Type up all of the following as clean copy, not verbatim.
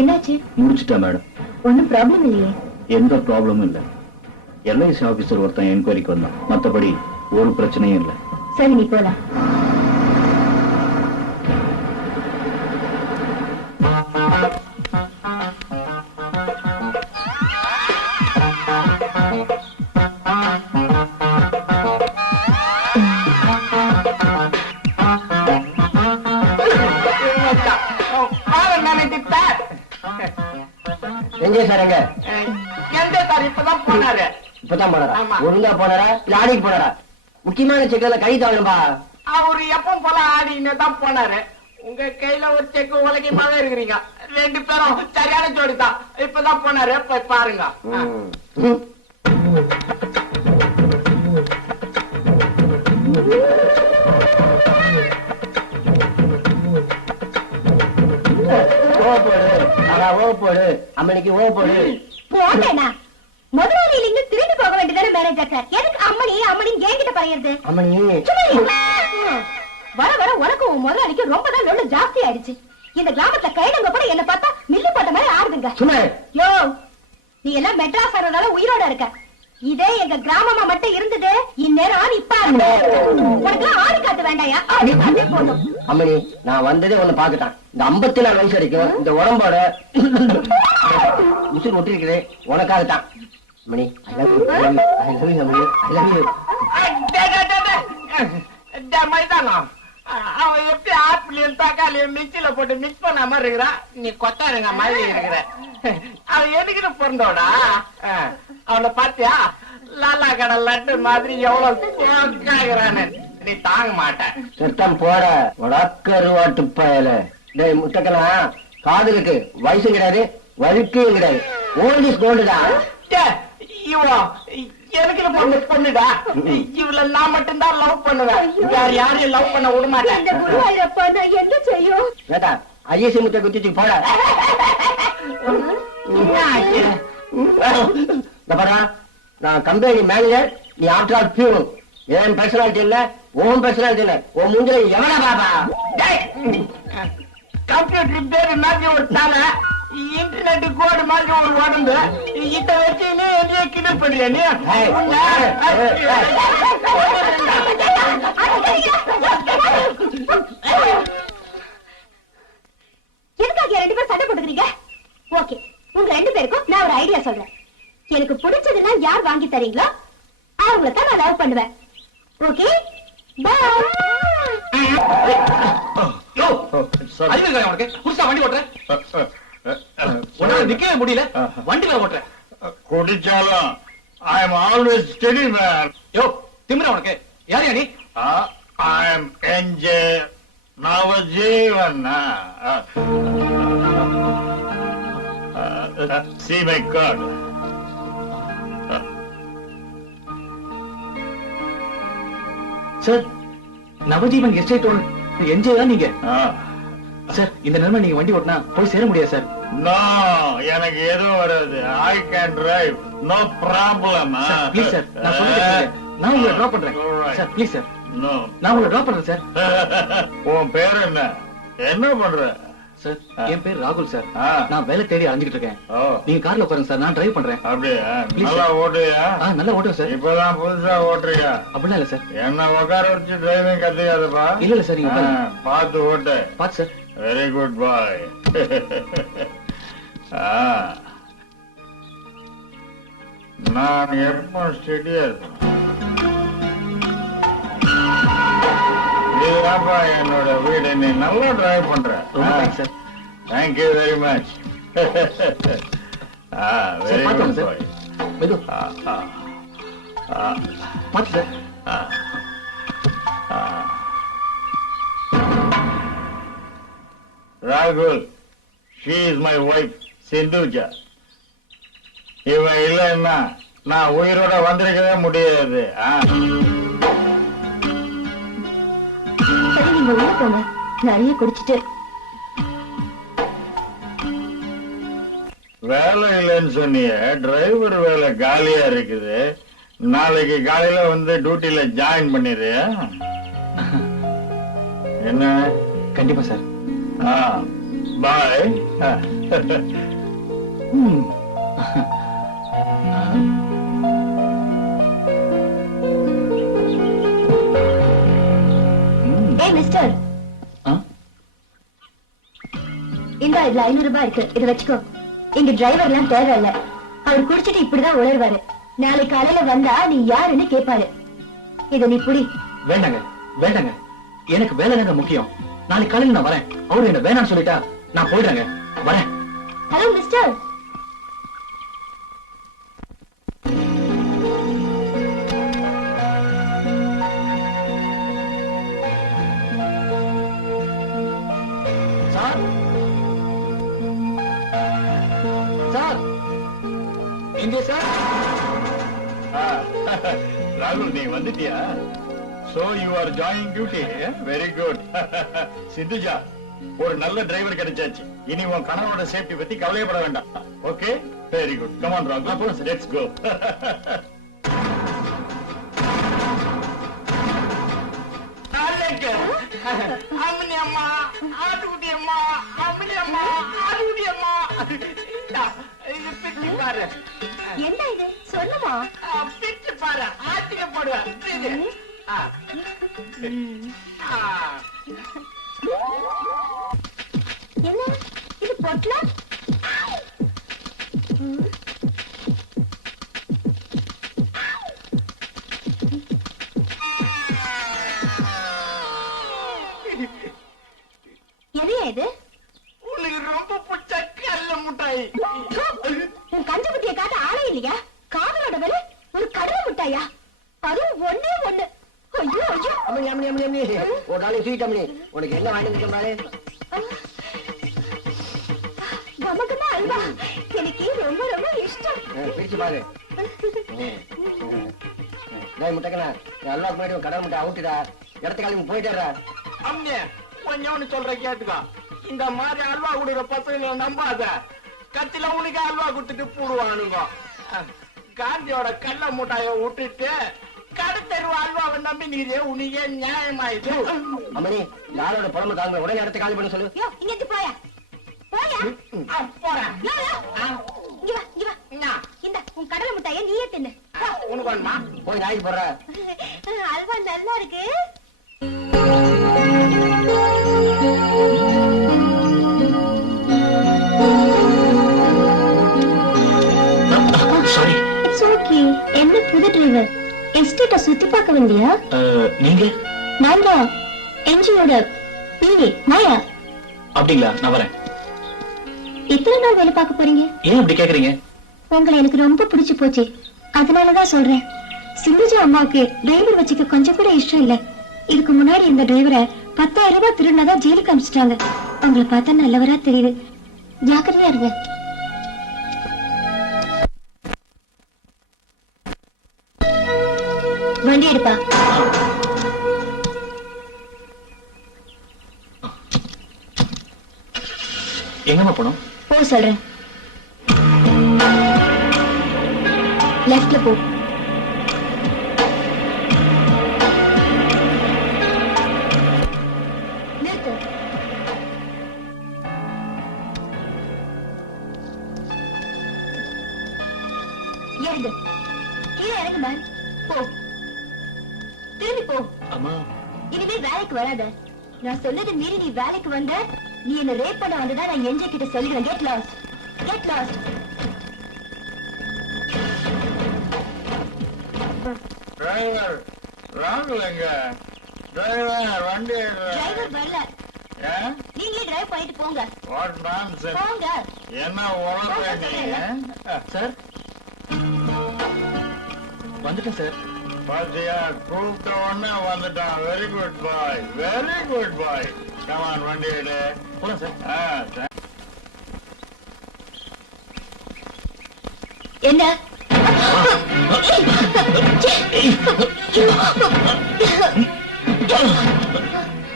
என்னாச்சு? முடிச்சிட்டேன் மேடம். ஒன்னும் ப்ராப்ளம் இல்லையே? எந்த ப்ராப்ளமும் இல்ல. எல்ஐசி ஆபீசர் ஒருத்தன் என்கொயரிக்கு வந்தான். மத்தபடி ஒரு பிரச்சனையும் இல்ல. சரி, நீ போலாம். ஒழுங்கா போனாரா இல்ல ஆடிக்கு போனாரா? முக்கியமான செக்ல கை தாழும்பா. அவரு எப்ப போல ஆடின்னு தான் போனாரு. உங்க கையில ஒரு செக்கு உலகமாக இருக்கிறீங்க. 2 பேரும் சரியான ஜோடி தான். இப்பதான் போனாரு, போய் பாருங்க. போடு அம்மனிக்கு ஓ போடு. போட்டேனா? முதலாளியிலிருந்து திரும்பி போக வேண்டியதானே மேனேஜர் சார்? எதுக்கு அம்மனி அம்மனின்னு என்கிட்ட பழையது? அம்மனி வர வர உனக்கு உன் முதலாளிக்கு ரொம்ப தான் லொல்லு ஜாஸ்தி ஆயிடுச்சு. இந்த கிராமத்துல கைடங்க கூட என்ன பார்த்தா மில்லு போட்ட மாதிரி ஆடுதுங்க. யோ, நீ எல்லாம் மெட்ராஸ் ஆறதால உயிரோட இருக்க. இதே எங்க கிராமமா மட்டும் இருந்தது இந்நேரம் இப்ப உனக்கு ஆடி காத்து வேண்டாயா? ஆடி காத்தே போதும். அம்மனி, நான் வந்ததே ஒண்ணு பாக்கட்டான். இந்த 54 வயசு வரைக்கும் இந்த உடம்போட உசுர் ஒட்டிருக்கிறேன் உனக்காகத்தான். மணி, I love you, I love you. மைதானம் அவன் எப்படி ஆப்பிளையும் தக்காளியும் மிக்சியில போட்டு மிக்ஸ் பண்ண மாதிரி இருக்கிறான். நீ கொத்தாருங்க மாதிரி இருக்கிற. அவன் எதுக்கு பிறந்தோடா? அவனை பாத்தியா? லாலா கடை லட்டு மாதிரி எவ்வளவு சோக்காகிறானு. நீ தாங்க மாட்டேன். சுத்தம் போட உடக்கருவாட்டு பயல. டேய் முட்டக்கலாம், காதலுக்கு வயசு கிடையாது, வழுக்கையும் கிடையாது. ஓல்ட் இஸ் கோல்டுதான். எனக்கு பொண்ணுடா. இவள நான் மட்டும்தான் லவ் பண்ணுவேன். யாரையும் லவ் பண்ண விட மாட்டேன். என்ன செய்யும்? ஐஎஸ்சி முட்டை குத்திச்சு போட. நான் கம்பெனி மேனேஜர், நீ ஆஃப்டர் ஆல் பியூன். என் பர்சனாலிட்டி இல்ல, உன் பர்சனாலிட்டி இல்ல. உன் மூஞ்சில எவனா பாபா? கம்ப்யூட்டர் பேரு மாதிரி ஒரு தலை, இன்டர்நெட் கோடு மாதிரி ஒரு உடம்பு. இத வச்சு என்னைய கிண்டல் பண்றியா நீ? எதுக்காக 2 பேரும் சண்டை போட்டுக்கிறீங்க? ஓகே, உங்க 2 பேருக்கும் நான் ஒரு ஐடியா சொல்றேன். எனக்கு பிடிச்சதெல்லாம் யார் வாங்கி தரீங்களோ அவங்கள தான் நான் லவ் பண்ணுவேன். ஓகே, நிக்கவே முடியல, வண்டியில ஓட்டுற. குடிச்சாலும் I am always steady man. யோ, திமிரா உனக்கு? யார் நீ? I am NJ Navajeevan. See my card. Sir, Navjivan estate NJ தான் நீங்க? சார், இந்த நிலைமை நீங்க வண்டி ஓட்டினா போய் சேர முடியாது சார். நோ, எனக்கு எதுவும் வராது. I can drive, no problem. Please sir, நான் சொல்றேன். நான் உங்களை டிராப் பண்றேன் சார். ப்ளீஸ் சார், நான் உங்களை டிராப் பண்றேன் சார். உன் பேர் என்ன? என்ன பண்ற? சார், என் பேர் ராகுல் சார். நான் வேலை தேடி அலைஞ்சிட்டு இருக்கேன். நீங்க கார்ல உட்காருங்க சார், நான் டிரைவ் பண்றேன். அப்படியா? நல்லா ஓட்டுறியா? நல்லா ஓட்டுவேன் சார். இப்பதான் புதுசா ஓட்டுறியா? அப்படிலாம் இல்ல சார். என்ன உட்கார வச்சு டிரைவிங் கத்துக்காதப்பா. இல்ல சார், நீங்க பாத்து ஓட்டு. பாத்து சார். வெரி குட் பாய். நான் எப்போ ஸ்டெடியா இருக்கேன். இதுதான்ப்பா என்னோட வீடு. நீ நல்லா டிரைவ் பண்ற. Sir, thank you very much. Very good boy. பாத்து sir. Rahul, she is my wife, Sindhuja. இவன் இல்லைன்னா நான் உயிரோட வந்திருக்கவே முடியாது. சரி, நீங்க உள்ள போங்க. நிறைய குடிச்சிட்டு. வேலை இல்லைன்னு சொன்னிய, டிரைவர் வேலை காலியா இருக்குது. நாளைக்கு காலையில வந்து டியூட்டில ஜாயின் பண்ணிடு. என்ன? கண்டிப்பா சார். பாய். ஏய் மிஸ்டர், இந்த இதுல 500 ரூபாய் இருக்கு, இதை வச்சுக்கோ. இங்க டிரைவர் எல்லாம் தேவையில்ல, அவர் குடிச்சிட்டு இப்படிதான் உணர்வாரு. நாளை காலையில வந்தா நீ யாருன்னு கேட்பாரு. இத நீ புடி. வேண்டாங்க வேண்டாங்க, எனக்கு வேலை தாங்க முக்கியம். நாளைக்கு காலையில நான் வரேன். அவரு என்ன வேணாம்னு சொல்லிட்டா நான் போயிடுறேங்க, வரேன். ஹலோ மிஸ்டர், சார் சார், இங்கே சார். ராகுல், நீ வந்துட்டியா? So you are joining duty. Very good. Sindhuja, ஒரு நல்ல டிரைவர் கிடைச்சாச்சு. இனி உன் கணவரோட சேஃப்டி பத்தி கவலையப்பட வேண்டாம். Okay, very good. Come on ராகுல், லெட்ஸ் கோ. அம்மனி அம்மா, ஆட்டுக்குட்டி அம்மா, அம்மனி அம்மா, ஆட்டுக்குட்டி அம்மா. இது பிச்சு பாரு. என்ன இது சொல்லுமா? பிச்சு பாரு, ஆட்டிக்க போடுவேன். என்ன இது பொட்டல? என்ன இது? உனக்கு ரொம்ப பிடிச்ச கல்ல முட்டாய். உன் கஞ்ச புத்திய காட்ட ஆளே இல்லையா? காதலோட வேலை ஒரு கடலை முட்டாயா? அதுவும் ஒண்ணே ஒண்ணு. ஐயோ ஐயோ. அம்மனி அம்மனி அம்மனி அம்மனி, ஒரு நாளைக்கு ஸ்வீட் அம்மனி. உனக்கு என்ன வாங்கி இருக்க பாரு. நமக்குன்னா அல்வா எனக்கு ரொம்ப ரொம்ப இஷ்டம். பிரிச்சு பாரு. முட்டைக்கண்ணா, அல்வா போயிட்டு கடல் முட்டை அவுட்டுடா. இடத்துக்கால போயிட்டா. அம்மே, கொஞ்சம் சொல்ற கேட்டுக்கோ. இந்த மாதிரி அல்வா குடுற பசங்களை நம்பாத. கத்தில உனக்கு அல்வா கொடுத்துட்டு போடுவானுங்க. காந்தியோட கள்ள மூட்டாய விட்டுட்டு கடத்தருவ அல்வாவை நம்பி நீரே உனக்கே நியாயமாயிது. அம்மனி, யாரோட புலம்பு தாங்க, உடனே இடத்த காலி பண்ண சொல்லு. யோ, இங்க இருந்து போயா போயா. போறேன். யோ, யோ. இங்க வா இங்க வா. இந்த உன் கடலை முட்டாயை நீயே தின்னு. உனக்கு வேணுமா? போய் நாய்க்கு போடுற. அல்வா நல்லா இருக்கு. சாரி. It's okay. என்ன புது டிரைவர்? எஸ்டேட்ட சுத்தி பார்க்க வந்தியா? நீங்க? நான் தான் என்ஜிஓட பிஏ மாயா. அப்படிங்களா? நான் வரேன். எத்தனை நாள் வேலை பார்க்க போறீங்க? ஏன் அப்படி கேக்குறீங்க? உங்களை எனக்கு ரொம்ப பிடிச்சு போச்சு, அதனாலதான் சொல்றேன். சிந்துஜா அம்மாவுக்கு டிரைவர் வச்சுக்க கொஞ்சம் கூட இஷ்டம் இல்ல. இதுக்கு முன்னாடி இந்த டிரைவரை 10,000 ரூபாய் திருடினதா ஜெயிலுக்கு அனுப்பிச்சிட்டாங்க. உங்களை பார்த்தா நல்லவரா தெரியுது, ஜாக்கிரதையா இருங்க. வண்டி எடுப்பா. எங்கம்மா போனோம்? போ சொல்றேன். லெஃப்ட்ல போ. நிறுத்து. இறங்கு. கீழே இறங்கு மேம். போ, திரும்பி போ. அம்மா, இனிமே வேலைக்கு வராத. நான் சொன்னது மீறி நீ வேலைக்கு வந்த, நீ என்ன ரேப் பண்ண வந்ததா நான் என்ஜே கிட்ட சொல்லிடுவேன். Get lost, get lost. Driver ராகுல் எங்க? டிரைவர் வண்டி டிரைவர் வரல, நீங்களே டிரைவ் பண்ணிட்டு போங்க. What nonsense. போங்க. என்ன உறவு நீ? சார் வந்துட்டேன் சார். பாத்தியா, கூப்பிட்ட உடனே வந்துட்டான். வெரி குட் பாய், வெரி குட் பாய். கமான், வண்டி எடு. போலாம் சார். என்ன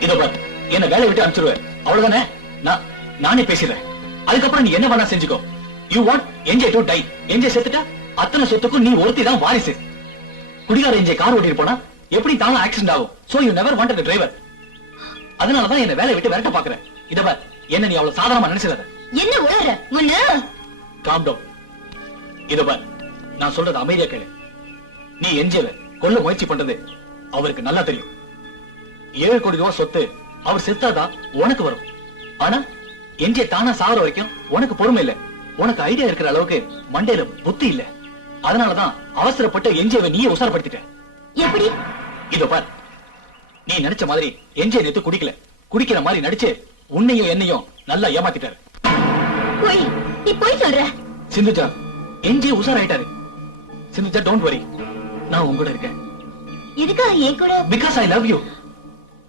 இதோ பார், என்ன வேலை விட்டு அனுப்பிச்சிருவேன், அவ்வளவுதானே? நானே பேசிடுறேன். அதுக்கப்புறம் நீ என்ன வேணா செஞ்சுக்கோ. You want NJ to die. NJ செத்துட்டா அத்தனை சொத்துக்கும் நீ ஒருத்தி தான் வாரிசு. குடிகார என்ஜே கார் ஓட்டிட்டு போனா எப்படி தானும் ஆக்சிடென்ட் ஆகும். So you never wanted a driver. அதனாலதான் என்ன வேலை விட்டு விரட்ட பாக்குறேன். இத பார், என்ன நீ அவ்வளவு சாதாரணமா நினைச்சிடாத. என்ன உளற உன்ன? Calm down. இத பார், நான் சொல்றது அமைதியா கேளு. நீ என்ஜேவை கொல்ல முயற்சி பண்றது அவருக்கு நல்லா தெரியும். 7 கோடி ரூபாய் சொத்து அவர் செத்தாதான் உனக்கு வரும். ஆனா என்ஜே தானா சாவர வரைக்கும் உனக்கு பொறுமை இல்ல. உனக்கு ஐடியா இருக்கிற அளவுக்கு மண்டையில புத்தி இல்ல. அதனாலதான் அவசரப்பட்டு என்ஜேவை நீயே உசாரப்படுத்திட்ட. எப்படி? இதோ பார், நீ நினைச்ச மாதிரி என்ஜே நேத்து குடிக்கல. குடிக்கிற மாதிரி நடிச்சு உன்னையும் என்னையும் நல்லா ஏமாத்திட்டாரு. போய் நீ போய் சொல்ற. சிந்துஜா, என்ஜே உசாராயிட்டாரு. சிந்துஜா, டோன்ட் வரி, நான் உங்க கூட இருக்கேன். எதுக்காக என் கூட? Because I love you.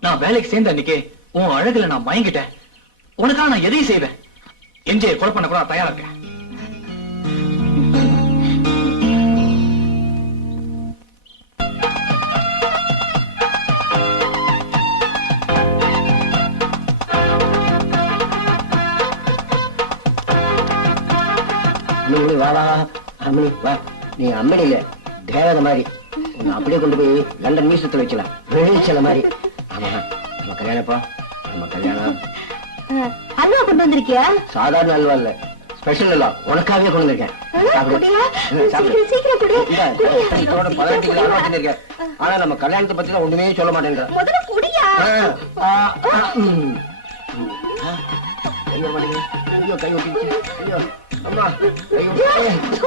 நான் வேலைக்கு சேர்ந்த அன்னைக்கே உன் அழகுல நான் மயங்கிட்டேன். உனக்காக நான் எதையும் செய்வேன். என்ஜே கொலை பண்ண கூட தயாரா இருக்கேன். அம்மணி வாடா. அம்மணி வா. நீ அம்மணி இல்ல, தேவதை மாதிரி. உன்னை அப்படியே கொண்டு போய் லண்டன் மியூசியத்துல வைக்கலாம், வெளிச்சல மாதிரி. ஆமா, நம்ம கல்யாணப்பா, நம்ம கல்யாணம். அல்வா கொண்டு வந்திருக்கியா? சாதாரண அல்வா இல்ல, ஸ்பெஷல் அல்வா. உனக்காகவே கொண்டு வந்திருக்கேன். சீக்கிரம் குடி. 18 கிலோ அல்வா வச்சிருக்கேன். ஆனா நம்ம கல்யாணத்தை பத்தி ஒண்ணுமே சொல்ல மாட்டேங்கிற. முதல்ல குடியா. என்ன மாட்டேங்க? ஐயோ, கை ஒட்டிச்சு. ஐயோ அம்மா, கை ஒட்டி.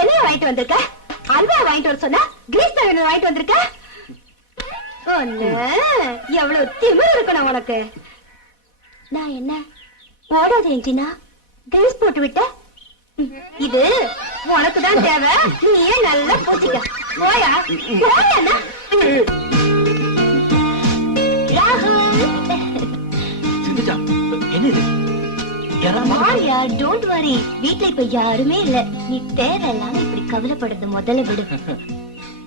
என்ன வாங்கிட்டு வந்திருக்க? அல்வா வாங்கிட்டு வர சொன்னா கிரீஸ் தகவல் வாங்கிட்டு வந்திருக்க. எவ்வளவு திமிரு இருக்கணும் உனக்கு. நான் என்ன ஓடாத என்ஜினா கிரீஸ் போட்டு விட்ட? இது உனக்குதான் தேவை. நீயே நல்லா பூச்சிக்க. போயா போயா. ராகுல், சிந்துஜா, என்ன இது? மாரியா, டோன்ட் வரி. வீட்டுல இப்ப யாருமே இல்ல. நீ தேவையில்லாம இப்படி கவலைப்படுறது முதல்ல விடு.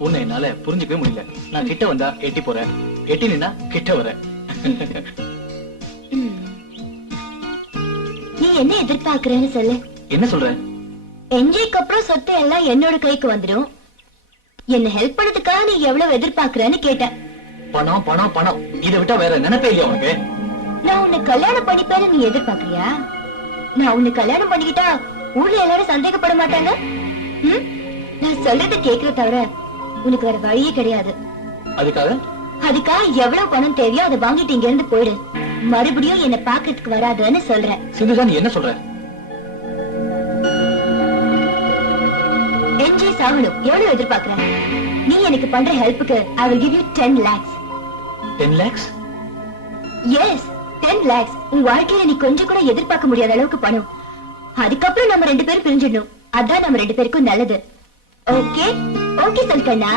உன்னை என்னால புரிஞ்சுக்கவே முடியல. நான் கிட்ட வந்தா எட்டி போறேன், எட்டி நின்னா கிட்ட வர. நீ என்ன எதிர்பார்க்கறேன்னு சொல்லு. என்ன சொல்ற? என்ஜேக்கு அப்புறம் சொத்து எல்லாம் என்னோட கைக்கு வந்துடும். என்ன ஹெல்ப் பண்ணதுக்காக நீ எவ்வளவு எதிர்பார்க்கறேன்னு கேட்டேன். பணம் பணம் பணம், இதை விட்டா வேற நினைப்பே இல்லையா உனக்கு? நான் உன்னை கல்யாணம் பண்ணிப்பேன்னு நீ எதிர்பார்க்கறியா? நான் உன்னை கல்யாணம் பண்ணிக்கிட்டா ஊர்ல எல்லாரும் சந்தேகப்பட மாட்டாங்க? நான் சொல்றத கேட்கற தவிர உனக்கு வேற வழியே கிடையாது. அதுக்காக எவ்வளவு பணம் தேவையோ அதை வாங்கிட்டு இங்க இருந்து போயிடு. மறுபடியும் என்ன பாக்கிறதுக்கு வராதுன்னு சொல்றேன். சிந்துஜா, நீ என்ன சொல்ற? என்ஜே சாகணும் எவ்வளவு எதிர்பார்க்கற? நீ எனக்கு பண்ற ஹெல்ப்புக்கு I will give you 10 lakhs. 10 lakhs? Yes, 10 lakhs. உன் வாழ்க்கையில நீ கொஞ்சம் கூட எதிர்பார்க்க முடியாத அளவுக்கு பணம். அதுக்கப்புறம் நம்ம 2 பேரும் பிரிஞ்சிடணும். அதான் நம்ம 2 பேருக்கும் நல்லது. ஓகே ஓகே சொல்கண்ணா.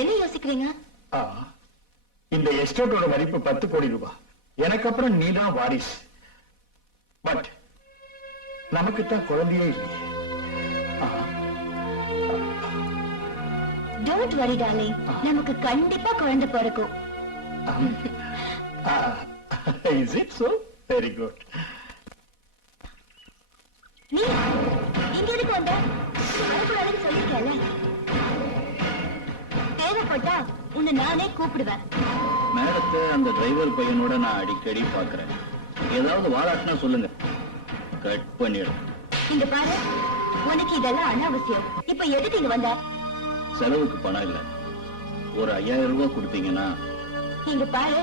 என்ன யோசிக்கிறீங்க? இந்த எஸ்டேட்டோட மதிப்பு 10 கோடி ரூபாய். எனக்கு அப்புறம் நீதான் வாரிசு. பட் நமக்குத்தான் குழந்தையே இல்லையே. டோன்ட் வரி டார்லிங், நமக்கு கண்டிப்பா குழந்தை பிறக்கும். Is it so? Very good. நீ இங்க எதுக்கு வந்த? வரக்கூடாதுன்னு சொல்லிருக்கேன்ல. தேவைப்பட்டா உன்னை நானே கூப்பிடுவேன். மேடத்தை அந்த டிரைவர் பையனோட நான் அடிக்கடி பாக்குறேன். ஏதாவது வாழாட்டினா சொல்லுங்க, கட் பண்ணிடும். இங்க பாரு, உனக்கு இதெல்லாம் அனாவசியம். இப்ப எதுக்கு இங்க வந்த? செலவுக்கு பணம் இல்ல, ஒரு 5000 ரூபாய் கொடுத்தீங்கன்னா. இங்க பாரு,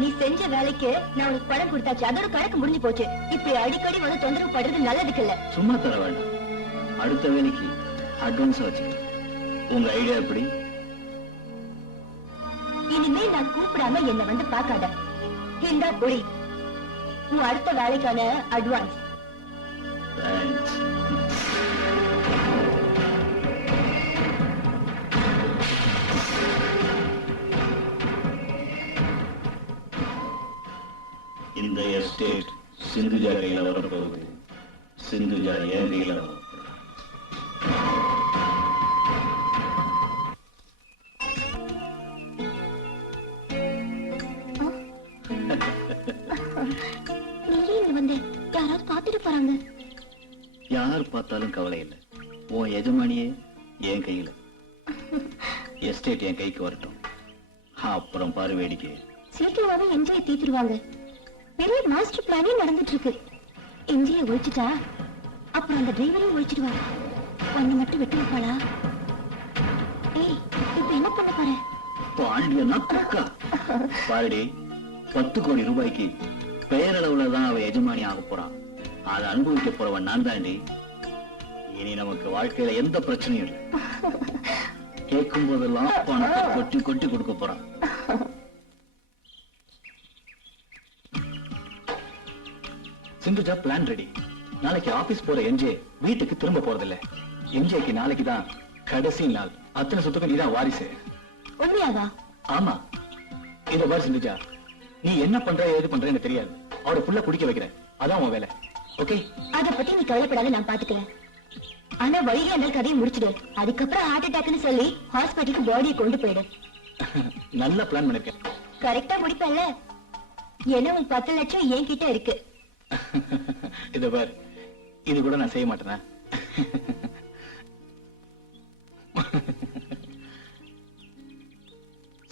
நீ செஞ்ச வேலைக்கு நான் உனக்கு பணம் கொடுத்தாச்சு, அதோட கணக்கு முடிஞ்சு போச்சு. இப்படி அடிக்கடி வந்து தொந்தரவு படுறது நல்லதுக்கு இல்ல. சும்மா தர வேண்டாம், அடுத்த வேலைக்கு அட்வான்ஸ் வச்சு. உங்க ஐடியா எப்படி? இனிமே நான் கூப்பிடாம என்ன வந்து பார்க்காத. இந்தா புடி உன் அடுத்த வேலைக்கான அட்வான்ஸ். தேங்க்ஸ். இந்த எஸ்டேட் சிந்துஜா கையில வரப்போகுது. சிந்துஜா என் கையில வரப்போகுது. நீயே இங்க வந்து யாராவது பாத்துட்டு போறாங்க. யார் பார்த்தாலும் கவலை இல்லை, உன் எஜமானியே என் கையில. எஸ்டேட் என் கைக்கு வரட்டும், அப்புறம் பாரு வேடிக்கை. சீக்கிரமாவே என்ஜாய் தீத்துருவாங்க. பெரிய மாஸ்டர் பிளானே நடந்துட்டு இருக்கு. என்ஜாய் ஒழிச்சிட்டா அப்புறம் அந்த டிரைவரையும் ஒழிச்சிடுவா. ஒன்னு மட்டும் விட்டு வைப்பாளா? ஏய், இப்ப என்ன பண்ண பாரு. பாண்டியனா குக்கா பாருடி, 10 கோடி ரூபாய்க்கு பெயரளவுலதான் அவ எஜமானி ஆக போறான். அதை அனுபவிக்க போறவன் நான் தாண்டி. இனி நமக்கு வாழ்க்கையில எந்த பிரச்சனையும் இல்லை. கேட்கும் போதெல்லாம் பணத்தை கொட்டி கொட்டி கொடுக்க போறான். Sindhuja plan ready. நாளைக்கு ஆபீஸ் போற என்ஜே வீட்டுக்கு திரும்ப போறதில்ல. என்ஜேக்கு நாளைக்கு தான் கடைசி நாள். அத்தனை சொத்துக்கும் நீதான் வாரிசு. உண்மையாவா? ஆமா. இத பாரு சிந்துஜா, நீ என்ன பண்ற ஏது பண்ற எனக்கு தெரியாது. அவரை புள்ள குடிக்க வைக்கிற, அதான் உன் வேலை. ஓகே? அத பத்தி நீ கவலைப்படாத, நான் பாத்துக்கிறேன். ஆனா வழியில அந்த கதையை முடிச்சிடு. அதுக்கப்புறம் ஹார்ட் அட்டாக்னு சொல்லி ஹாஸ்பிட்டலுக்கு பாடியை கொண்டு போயிடு. நல்ல பிளான் பண்ணிருக்கேன். கரெக்டா முடிப்பல்ல? ஏன்னா உன் 10 லட்சம் என்கிட்ட இருக்கு. இத பாரு, இது கூட நான் செய்ய மாட்டேனா?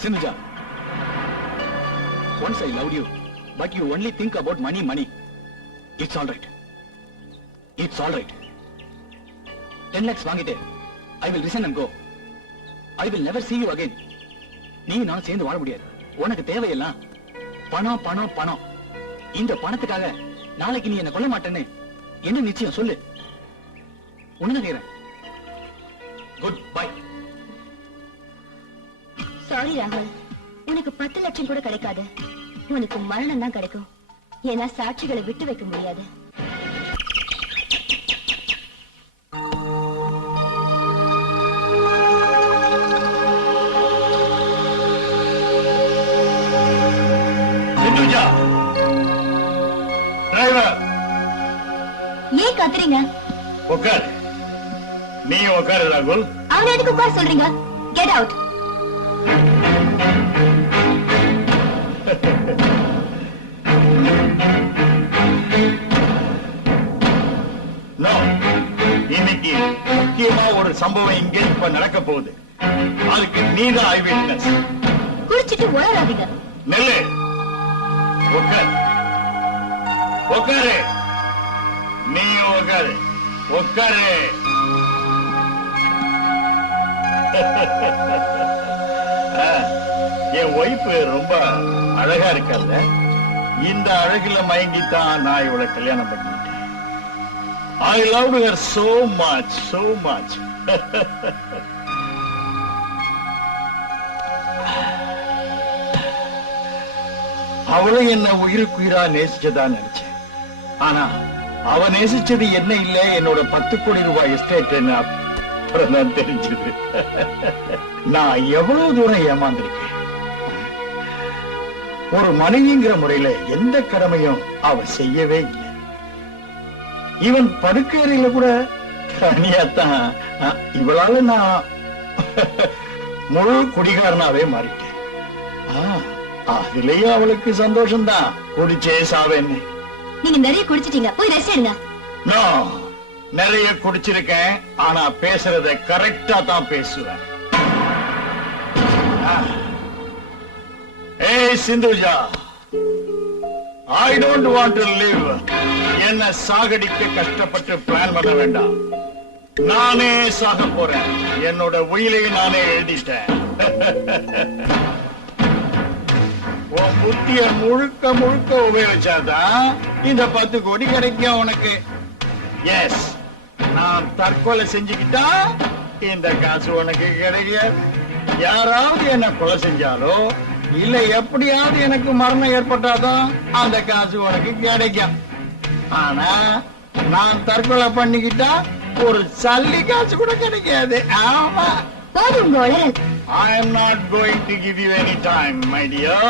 Sinuja, once I loved you, but you only think about money, money. It's all right. It's all right. 10 lakhs வாங்கிட்டு I will resign and go. I will never see you again. நீ நான் சேர்ந்து வாழ முடியாது. உனக்கு தேவையெல்லாம் பணம் பணம் பணம். இந்த பணத்துக்காக நாளைக்கு நீ என்ன கொல்ல மாட்டேன்னு என்ன நிச்சயம் சொல்லு. உன்ன கேக்குறேன். Good bye. சாரி ராகுல், உனக்கு 10 லட்சம் கூட கிடைக்காது. உனக்கு மரணம் தான் கிடைக்கும். ஏன்னா சாட்சிகளை விட்டு வைக்க முடியாது. சிந்துஜா, டிரைவர், ஏன் கத்துறீங்க? உட்கார். நீ உட்காரு ராகுல். அவனை எதுக்கு உட்கார சொல்றீங்க? Get out. No. இன்னைக்கு முக்கியமா ஒரு சம்பவம் இங்க இப்ப நடக்க போகுது. அதுக்கு நீதான் ஐ விட்னஸ். குடிச்சிட்டு உளறாதீங்க. நெல்லு, உட்கார். உட்காரு. நீ உட்காரு. உட்காரு. என் ஒய்ஃப் ரொம்ப அழகா இருக்காங்க. இந்த அழகுல மயங்கித்தான் நான் இவளை கல்யாணம் பண்ணிட்டேன். I loved her so much, so much. அவளை என்ன உயிருக்குயிரா நேசிச்சதா நினைச்சேன். ஆனா அவ நேசிச்சது என்ன இல்ல, என்னோட 10 கோடி ரூபாய் எஸ்டேட் அப்புறம் தெரிஞ்சது. நான் எவ்வளவு தூரம் ஏமாந்திருக்கேன். ஒரு மனைவிங்கிற முறையில எந்த கடமையும் அவ செய்யவே இல்லை. இவன் படுக்கையறையில கூட தனியாத்தான். இவளால நான் முழு குடிகாரனாவே மாறிட்டேன். அதுலயும் அவளுக்கு சந்தோஷம்தான். குடிச்சே சாவேன்னு. நீங்க நிறைய குடிச்சிட்டீங்க, போய் ரெஸ்ட் எடுங்க. நோ, நிறைய குடிச்சிருக்கேன். ஆனா பேசுறத கரெக்டா தான் பேசுவேன். ஏய் Sindhuja, I don't want to live. என்ன சாகடிக்க கஷ்டப்பட்டு பிளான் பண்ண வேண்டாம். நானே சாக போறேன். என்னோட உயிரை நானே எழுதிட்டேன். உன் புத்திய முழுக்க முழுக்க உபயோகிச்சாதான் இந்த 10 கோடி கிடைக்கும் உனக்கு. எஸ், நான் தற்கொலை செஞ்சுக்கிட்டா இந்த காசு உனக்கு கிடைக்காது. யாராவது என்ன கொலை செஞ்சாலோ இல்ல எப்படியாவது எனக்கு மரணம் ஏற்பட்டாதான் அந்த காசு உனக்கு கிடைக்கும். ஆனா நான் தற்கொலை பண்ணிக்கிட்டா ஒரு சல்லி காசு கூட கிடைக்காது. ஆமா, போதும் உங்க உளறல். I am not going to give you any time, my dear.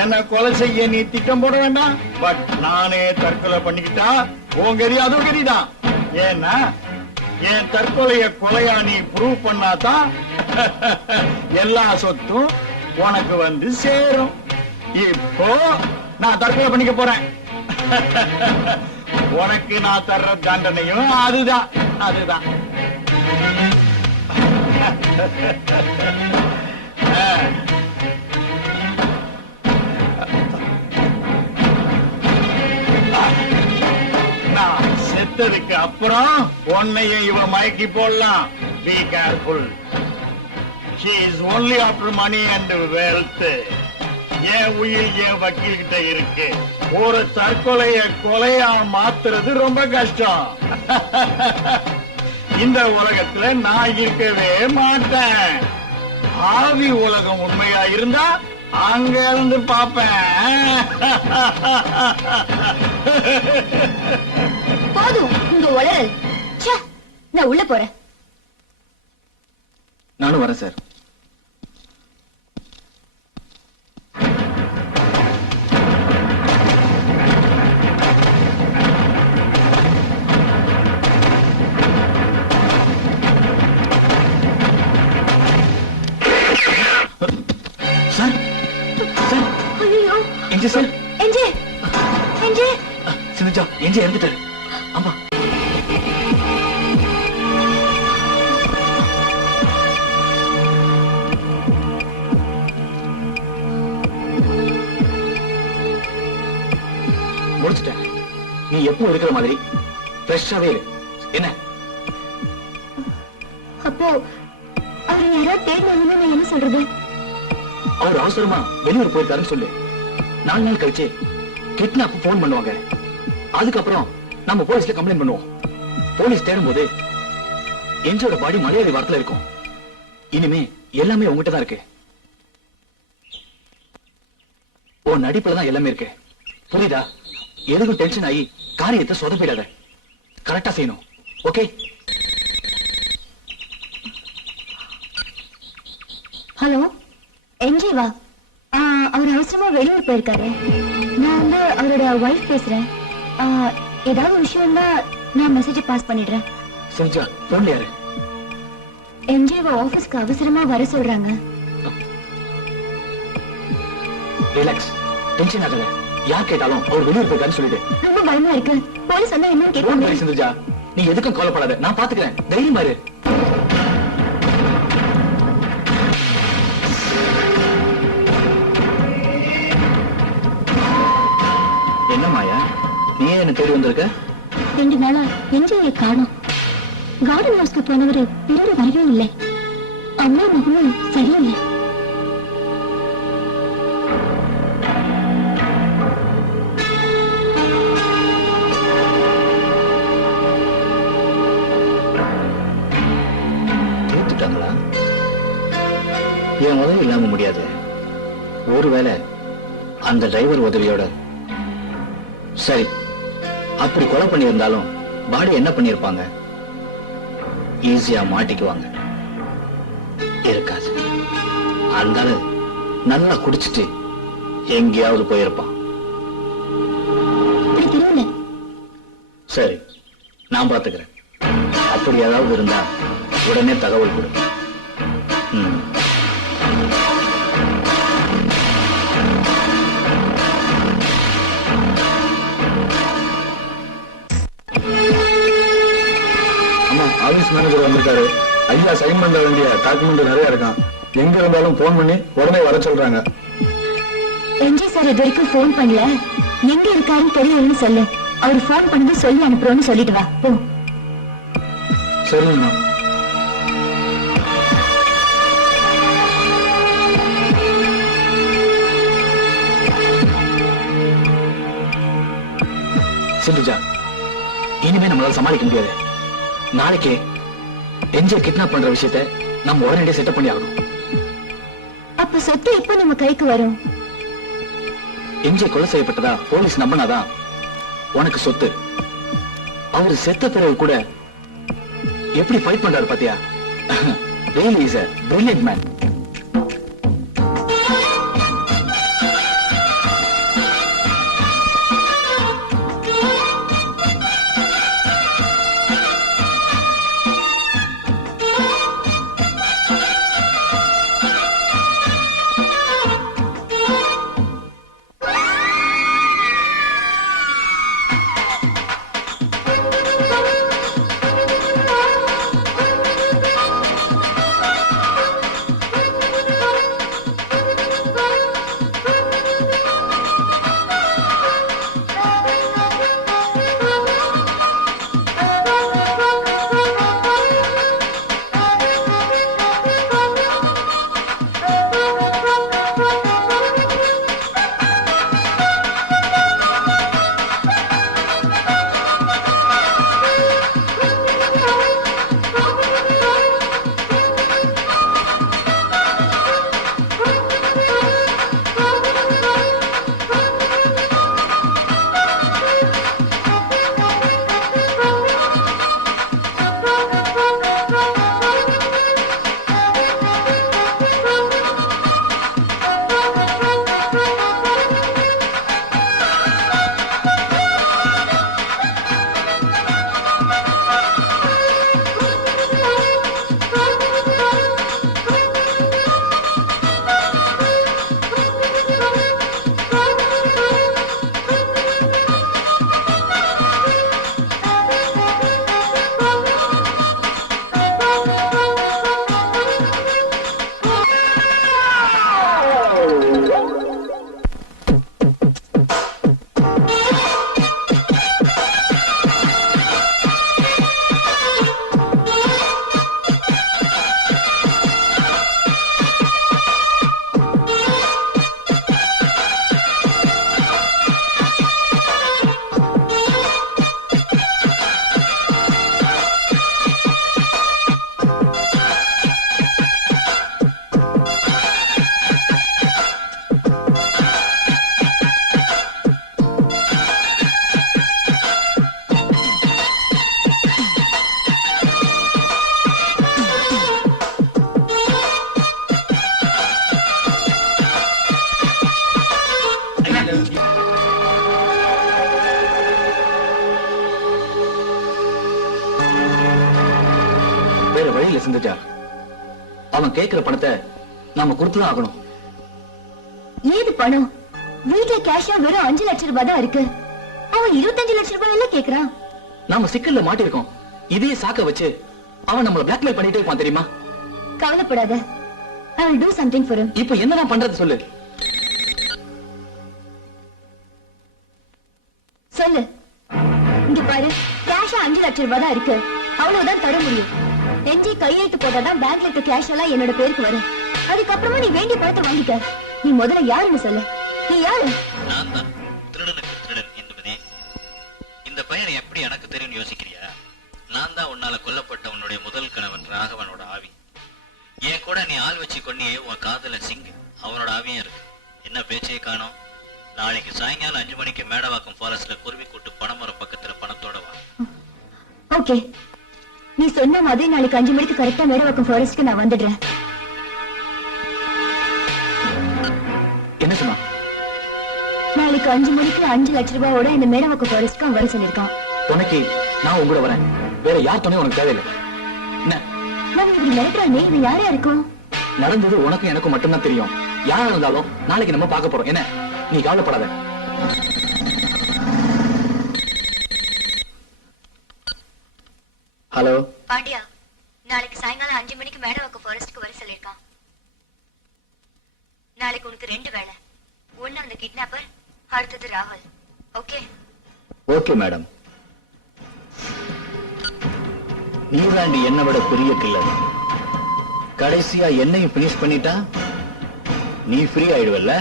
என்ன கொலை செய்ய நீ திட்டம் போட வேண்டாம். பட் நானே தற்கொலை பண்ணிக்கிட்டா உன் கதி அதுவும் கதிதான். ஏன்னா என் தற்கொலைய கொலையா நீ ப்ரூவ் பண்ணாதான் எல்லா சொத்தும் உனக்கு வந்து சேரும். இப்போ நான் தற்கொலை பண்ணிக்க போறேன். உனக்கு நான் தர்ற தண்டனையும் அதுதான் அதுதான். நான் செத்ததுக்கு அப்புறம் உன்னைய இவ மயக்கி போடலாம். Be careful. She is only after money and wealth. என் உயிர் என் வக்கீல் கிட்ட இருக்கு. ஒரு தற்கொலைய கொலையா மாத்துறது ரொம்ப கஷ்டம். இந்த உலகத்துல நான் இருக்கவே மாட்டேன். ஆவி உலகம் உண்மையா இருந்தா அங்க இருந்து பாப்பேன். போதும் உங்க உளறல். ச்சே, நான் உள்ள போறேன். நானும் வரேன் சார். சார் சார், ஐயோ, NG sir, NJ NJ. Sindhuja, NG இறந்துட்டாரு. ஆமா, முடிச்சிட்டேன். நீ எப்பவும் இருக்கிற மாதிரி ஃப்ரெஷ்ஷாவே இரு. என்ன அப்போ அவர் யாராவது தேடினா நான் என்ன சொல்றது? அவர் அவசரமா வெளியூர் போயிருக்காருன்னு சொல்லு. 4 நாள் கழிச்சு கிட்னாப் போன் பண்ணுவாங்க. அதுக்கப்புறம் நம்ம போலீஸ்ல கம்ப்ளைண்ட் பண்ணுவோம். போலீஸ் தேடும் போது என்ஜோட பாடி மலையாளி வாரத்துல இருக்கும். இனிமே எல்லாமே உங்ககிட்ட தான் இருக்கு. உன் நடிப்புல தான் எல்லாமே இருக்கு. புரியுதா? எதுக்கும் டென்ஷன் ஆகி காரியத்தை சொதப்பிடாத. கரெக்டா செய்யணும். ஓகே? ஹலோ, என்ஜேவா? அவர் அவசரமா வெளியூர் போயிருக்காரு. நான் வந்து அவரோட வைஃப் பேசுறேன். ஏதாவது விஷயம் தான் நான் மெசேஜ் பாஸ் பண்ணிடுறேன். சிந்துஜா, போன்ல யாரு? என்ஜேவா ஆபீஸ்க்கு அவசரமா வர சொல்றாங்க. ரிலாக்ஸ், டென்ஷன் ஆகாத. யார் கேட்டாலும் அவர் வெளியூர் போயிருக்காருன்னு சொல்லிடு. ரொம்ப பயமா இருக்கு. போலீஸ் வந்தா என்னன்னு போன் கேட்பாங்க. பண்ணி சிந்துஜா, நீ எதுக்கும் கவலைப்படாத. நான் பாத்துக்கிறேன். தைரியமா இரு. என்ன மாயா, நீ என்ன தேடி வந்திருக்க? 2 நாளா என்ஜேவை காணோம். கார்டன் ஹவுஸ்க்கு போனவரு திரும்ப வரவே இல்லை. அம்மா மகனும் சரியில்லை. தூத்துட்டாங்களா? என் உதவி இல்லாம முடியாது. ஒருவேளை அந்த டிரைவர் உதவியோட. சரி, அப்படி கொலை பண்ணியிருந்தாலும் பாடி என்ன பண்ணிருப்பாங்க? ஈஸியா மாட்டிக்குவாங்க. இருக்காது. அந்த நல்லா குடிச்சிட்டு எங்கேயாவது போயிருப்பான். சரி, நான் பாத்துக்கிறேன். அப்படி ஏதாவது இருந்தா உடனே தகவல் கொடு. ஆபீஸ் மேனேஜர் வந்திருக்காரு. ஐயா சைன் பண்ண வேண்டிய டாக்குமெண்ட் நிறைய இருக்கான். எங்க இருந்தாலும் போன் பண்ணி உடனே வர சொல்றாங்க. என்ஜே சார் இது வரைக்கும் போன் பண்ணல. எங்க இருக்காருன்னு தெரியலன்னு சொல்லு. அவர் போன் பண்ணது சொல்லி அனுப்புறோம்னு சொல்லிட்டு வா. போ. சரிங்கண்ணா. சிந்துஜா, இனிமே நம்மளால சமாளிக்க முடியாது. நாளைக்கே என்ஜே கிட்னாப் பண்ற விஷயத்தை நம்ம உடனடியே செட்டப் பண்ணி ஆகணும். அப்ப சொத்து எப்ப நம்ம கைக்கு வரும்? என்ஜே கொலை செய்யப்பட்டதா போலீஸ் நம்பினாதான் உனக்கு சொத்து. அவரு செத்த பிறகு கூட எப்படி ஃபைட் பண்றாரு பாத்தியா? really is a brilliant man. வேற வழியில சிந்துஜா, அவன் கேட்கிற பணத்தை நாம கொடுத்துதான் ஆகணும். ஏது பணம்? வீட்டுல கேஷா வெறும் 5 லட்சம் ரூபாய் தான் இருக்கு. அவன் 25 லட்சம் ரூபாய் எல்லாம் கேக்குறான். நாம சிக்கல்ல மாட்டிருக்கோம். இதே சாக்க வச்சு அவன் நம்மள பிளாக்மெயில் பண்ணிட்டே இருப்பான் தெரியுமா? கவலைப்படாத, I will do something for him. இப்ப என்னதான் பண்றது சொல்லு. சொல்லு. இங்க பாரு, கேஷா 5 லட்சம் ரூபாய் தான் இருக்கு. அவ்வளவுதான் தர முடியும். என்ஜி கையெழுத்து போட்டாதான் பேங்க்ல இருக்க கேஷ் எல்லாம் என்னோட பேருக்கு வரும். அதுக்கப்புறமா நீ வேண்டிய பணத்தை வாங்கிக்க. நீ முதல்ல யாருன்னு சொல்லு. நீ யாரு? நான் தான் திருடனுக்கு திருடன் என்பதே. இந்த பையனை எப்படி எனக்கு தெரியும் யோசிக்கிறியா? நான் தான் உன்னால கொல்லப்பட்ட உன்னுடைய முதல் கணவன் ராகவனோட ஆவி. என் கூட நீ ஆள் வச்சு கொன்னியே உன் காதல சிங், அவனோட ஆவியும் இருக்கு. என்ன பேச்சையே காணோம். நாளைக்கு சாயங்காலம் 5 மணிக்கு மேடவாக்கம் ஃபாரஸ்ட்ல குருவி கூட்டு பனைமரம் பக்கத்துல பணத்தோட வா. ஓகே, நீ சொன்ன மாதிரி நாளைக்கு 5 மணிக்கு கரெக்டா மேடவாக்கம் ஃபாரஸ்ட்க்கு நான் வந்துடுறேன். என்ன சொன்னா? நாளைக்கு 5 மணிக்கு 5 லட்சம் ரூபாயோட இந்த மேடவாக்கம் ஃபாரஸ்ட்க்கு அவன் வர சொல்லிருக்கான். உனக்கு நான் உங்க கூட வரேன். வேற யார் துணையும் உனக்கு தேவையில்லை. என்ன நான் இப்படி நினைக்கிறானே, இது யாரா இருக்கும்? நடந்தது உனக்கும் எனக்கும் மட்டும்தான் தெரியும். யாரா இருந்தாலும் நாளைக்கு நம்ம பார்க்க போறோம். என்ன, நீ கவலைப்படாத. ஹலோ பாண்டியா, நாளைக்கு சாயங்காலம் 5 மணிக்கு மேடவாக்கம் ஃபாரஸ்ட்க்கு வர சொல்லிருக்கான். நாளைக்கு உனக்கு 2 வேலை. ஒண்ணு அந்த கிட்னாப்பர், அடுத்தது ராகுல். ஓகே? Okay madam. நீதாண்டி என்னை விட பெரிய கில்லர். கடைசியா என்னையும் பினிஷ் பண்ணிட்டா நீ ஃப்ரீ ஆயிடுவல்ல?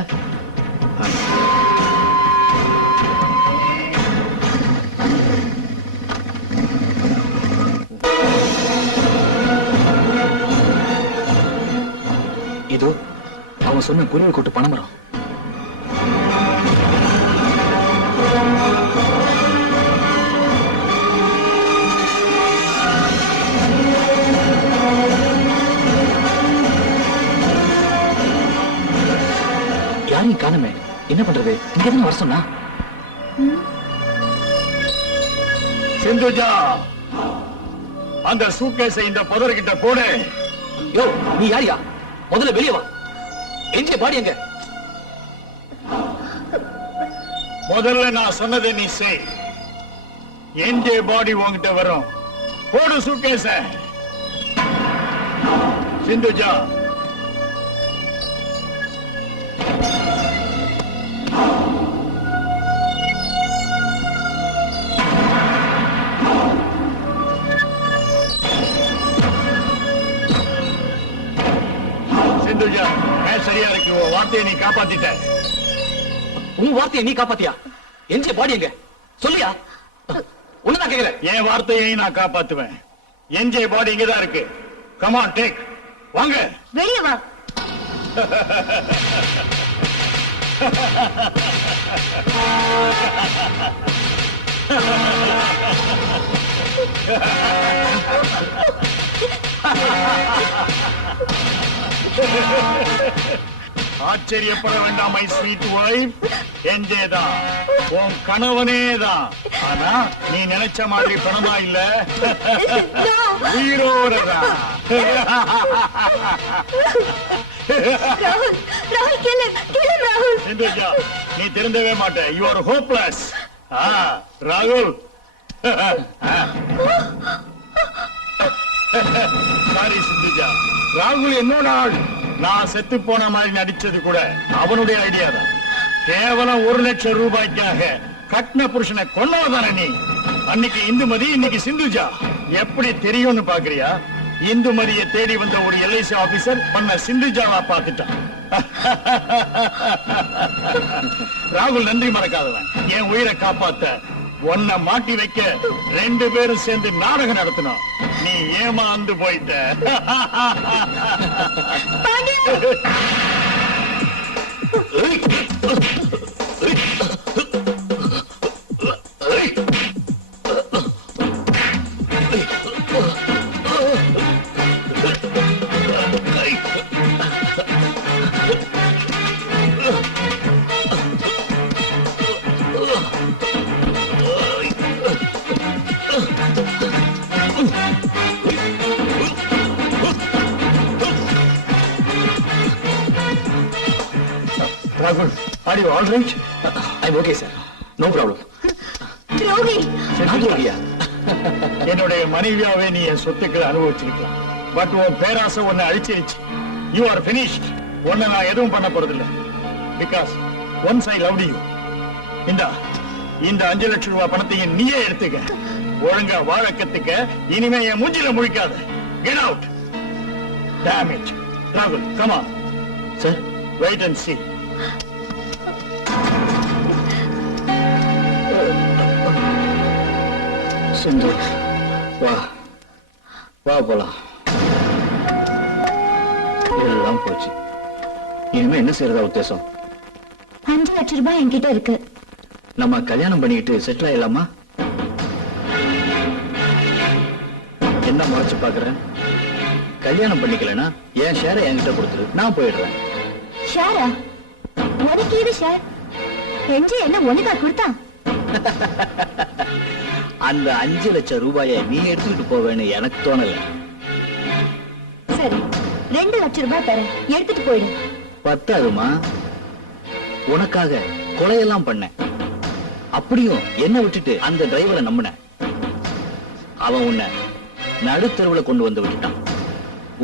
சொன்ன குருவி கொட்டு பணமரம். யாரையும் காணுமே, என்ன பண்றது? இங்க எதுவும் வர சொன்னா? சிந்துஜா, அந்த சூட்கேஸை இந்த புதர்கிட்ட போடு. யோ, நீ யாரியா? முதல்ல வெளியே வா. எங்க பாடி எங்க? முதல்ல நான் சொன்னதை நீ செய். என்ஜே பாடி உன்கிட்ட வரும். போடு சூட்கேஸ. சிந்துஜா, சிந்துஜா, சரியா இருக்கு. உன் வார்த்தையை நீ காப்பாத்திட்ட. உன் வார்த்தையை நீ காப்பாத்தியா? எங்க பாடி எங்க? சொல்லியா? ஒண்ணுதான் கேக்குற. என் வார்த்தையை நான் காப்பாத்துவேன். என்ஜே பாடி இங்கதான் இருக்கு. Come on, take. வாங்க. வெளியே வா. ஆச்சரியப்பட வேண்டாம் மை ஸ்வீட் வைஃப். என்ஜே தான் உன் கணவனே தான். ஆனா நீ நினைச்ச மாதிரி பணமா இல்ல, உயிரோடதான். ராகுல், ராகுல் கேளு, கேளு ராகுல். சிந்துஜா, நீ திருந்தவே மாட்ட. You are hopeless. ராகுல், சாரி சிந்துஜா. ராகுல் என்னோட ஆள். நான் செத்து போன மாதிரி நடிச்சது கூட அவனுடைய ஐடியா தான். கேவலம் 1 லட்சம் ரூபாய்க்காக கட்ன புருஷனை கொன்னவதானே நீ. அன்னைக்கு இந்துமதி, இன்னைக்கு சிந்துஜா. எப்படி தெரியும்னு பாக்குறியா? இந்துமதியை தேடி வந்த ஒரு எல்ஐசி ஆபீசர் பண்ண சிந்துஜாவா பார்த்துட்டான். ராகுல் நன்றி மறக்காதவன். என் உயிரை காப்பாத்த உன்னை மாட்டி வைக்க 2 பேரும் சேர்ந்து நாடகம் நடத்தினோம். நீ ஏமாந்து போயிட்ட. Rahul, are you all right? I'm okay, sir. No problem. ரோகி, நாகரியா? என்னுடைய மனைவியாவே நீ என் சொத்துக்களை அனுபவிச்சிருக்கலாம். பட் உன் பேராசை உன்னை அழிச்சிருச்சு. You are finished. உன்னை நான் எதுவும் பண்ண போறதில்லை. Because once I loved you. இந்த 5 லட்சம் ரூபாய் பணத்தையும் நீயே எடுத்துக்க. ஒழுங்கா வாழ கத்துக்க. இனிமே என் மூஞ்சில முழிக்காத. Get out. Damn it. Rahul, come on. Sir, wait and see. சிந்து, வா வா போலாம். எல்லாம் போச்சு. இனிமே என்ன செய்யறதா உத்தேசம்? 5 லட்சம் ரூபாய் என்கிட்ட இருக்கு. நம்ம கல்யாணம் பண்ணிக்கிட்டு செட்டில் ஆயிடலாமா? என்ன முறைச்சு பாக்குறேன்? கல்யாணம் பண்ணிக்கலனா என் ஷேரை என்கிட்ட கொடுத்துரு, நான் போயிடுறேன். ஷேரா? உனக்கு இது ஷேர்? என்ஜி என்ன ஒண்ணுதா கொடுத்தான்? அந்த 5 லட்சம் ரூபாயை நீ எடுத்துக்கிட்டு போவேன்னு எனக்கு தோணல. சரி, 2 லட்சம் ரூபாய் தரேன், எடுத்துட்டு போயிடு. பத்தாதுமா? உனக்காக கொலையெல்லாம் பண்ணேன். அப்படியும் என்ன விட்டுட்டு அந்த டிரைவரை நம்பின. அவன் உன்னை நடுத்தருவுல கொண்டு வந்து விட்டுட்டான்.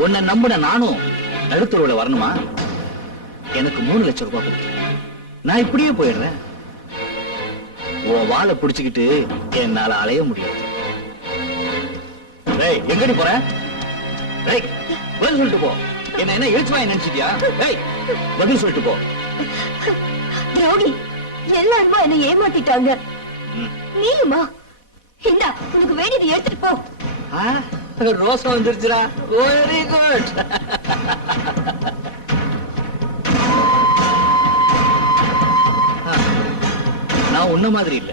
உன்னை நம்பின நானும் நடுத்தருவுல வரணுமா? எனக்கு 3 லட்சம் ரூபாய் கொடுத்து நான் இப்படியே போயிடுறேன். உன் வாழை பிடிச்சுக்கிட்டு என்னால அலைய முடியாது. எங்கடி போற? பதில் சொல்லிட்டு போ. என்ன எழுச்சுவாய் நினைச்சிட்டியா? பதில் சொல்லிட்டு போ. ரோகி, எல்லாருமா என்ன ஏமாத்திட்டாங்க. நீயுமா? இந்தா, உனக்கு வேண்டியது எடுத்துட்டு போ. ரோசா வந்துருச்சுடா. Very good. நான் உன்ன மாதிரி இல்ல,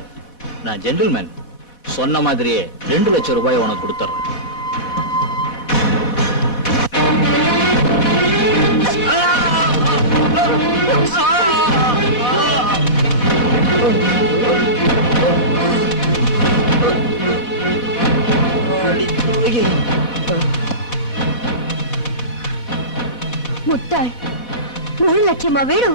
நான் ஜென்டில்மேன். சொன்ன மாதிரியே 2 லட்சம் ரூபாய் உனக்கு கொடுத்துறேன். முட்டாள், 3 லட்சமா வீடு?